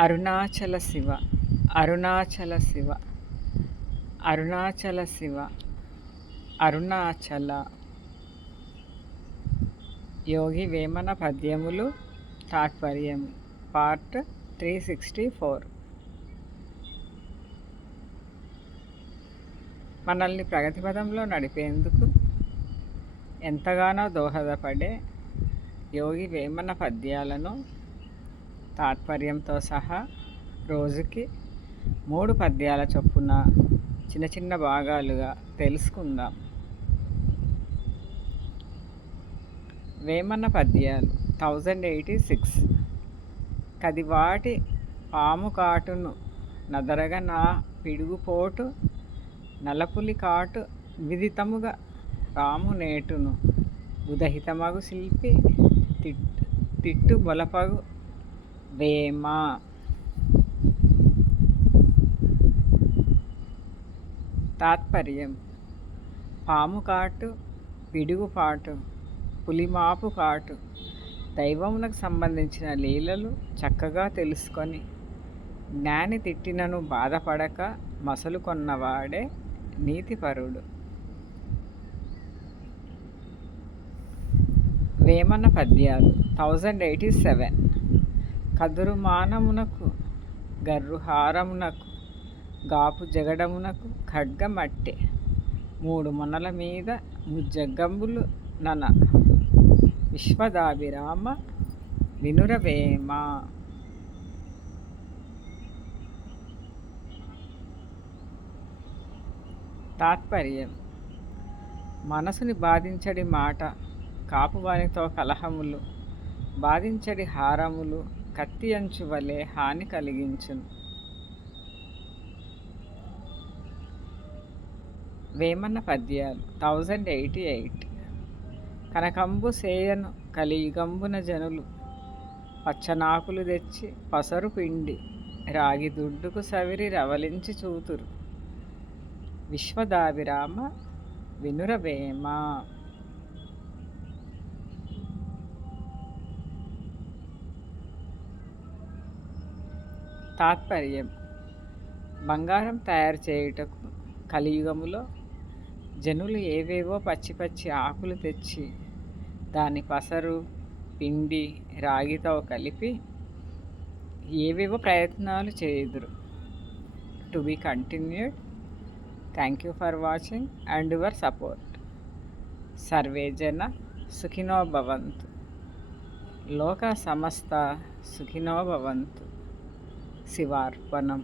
అరుణాచల శివ అరుణాచల శివ అరుణాచల శివ అరుణాచల. యోగి వేమన పద్యములు తాత్పర్యం part three sixty four. మనల్ని ప్రగతి పదంలో నడిపేందుకు ఎంతగానో దోహదపడే యోగి వేమన పద్యాలను తాత్పర్యంతో సహా రోజుకి మూడు పద్యాల చొప్పున చిన్న చిన్న భాగాలుగా తెలుసుకుందాం. వేమన పద్యాలు థౌజండ్ ఎయిటీ సిక్స్. కదివాటి పాము కాటును నదరగ నా పిడుగుపోటు నలపులి కాటు విదితముగా రాము నేటును ఉదహితమగు శిల్పి తిట్టు తిట్టు బొలపగు వేమ తాత్పర్యం. పాము కాటు పిడుగు పాటు పులిమాపు కాటు దైవమునకు సంబంధించిన లీలలు చక్కగా తెలుసుకొని జ్ఞాని తిట్టినను బాధపడక మసలు కొన్నవాడే నీతిపరుడు. వేమన పద్యాలు థౌజండ్ ఎయిటీ సెవెన్ కదురు మానమునకు గర్రుహారమునకు గాపు జగడమునకు ఖడ్గమట్టె. మూడు మొనల మీద ముజ్జగంబులు నన. విశ్వదాభిరామ వినురవేమ. తాత్పర్యం. మనసుని బాధించడి మాట కాపువానితో కలహములు బాధించడి హారములు కత్తి అంచు వలె హాని కలిగించును. వేమన్న పద్యాలు థౌజండ్ ఎయిటీ ఎయిట్ కనకంబు సేయను కలియుగంబున జనులు పచ్చనాకులు తెచ్చి పసరు పిండి రాగి దుడ్డుకు సవిరి రవలించి చూతురు. విశ్వదావిరామ వినురవేమ తాత్పర్యం. బంగారం తయారు చేయుటకు కలియుగములో జనులు ఏవేవో పచ్చి పచ్చి ఆకులు తెచ్చి దాని పసరు పిండి రాగితో కలిపి ఏవేవో ప్రయత్నాలు చేయుదురు. To be continued. Thank you for watching and your support. Survey జన సుఖినో భవంతు. లోక సమస్త సుఖినో భవంతు. శివార్పణం